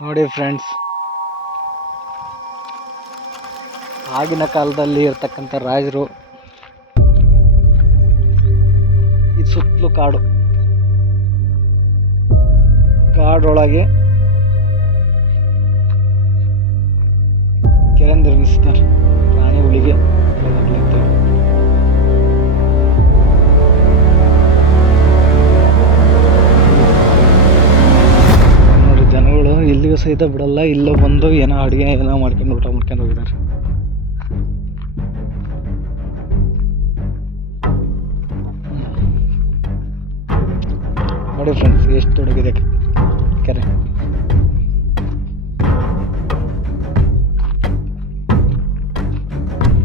ನೋಡಿ ಫ್ರೆಂಡ್ಸ್. ಆಗಿನ ಕಾಲದಲ್ಲಿ ಇರ್ತಕ್ಕಂಥ ರಾಜರು. ಈ ಸುತ್ತಲೂ ಕಾಡು. ಕಾಡೊಳಗೆ ಕೆರೆ ನಿರ್ಮಿಸ್ತಾರೆ ಪ್ರಾಣಿ ಜನಗಳು ಸಹಿತ ಬಿಡಲ್ಲ. ಇಲ್ಲೋ ಬಂದು ಏನೋ ಅಡುಗೆ ಏನೋ ಮಾಡ್ಕೊಂಡು ಊಟ ಮಾಡ್ಕೊಂಡು ಹೋಗಿದ್ದಾರೆ. ನೋಡಿ ಫ್ರೆಂಡ್ಸ್ ಎಷ್ಟು ತೊಡಗಿದೆ ಕೆರೆ.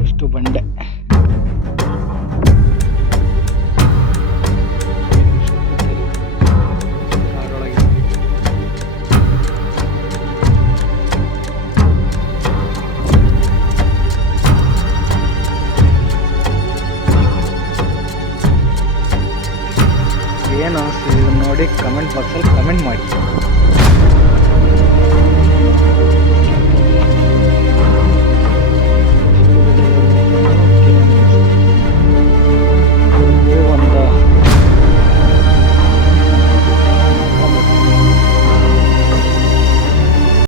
ಎಷ್ಟು ಬಂಡೆ. ಏನು ಇದನ್ನ ನೋಡಿ ಕಮೆಂಟ್ ಬಾಕ್ಸಲ್ಲಿ ಕಮೆಂಟ್ ಮಾಡಿ.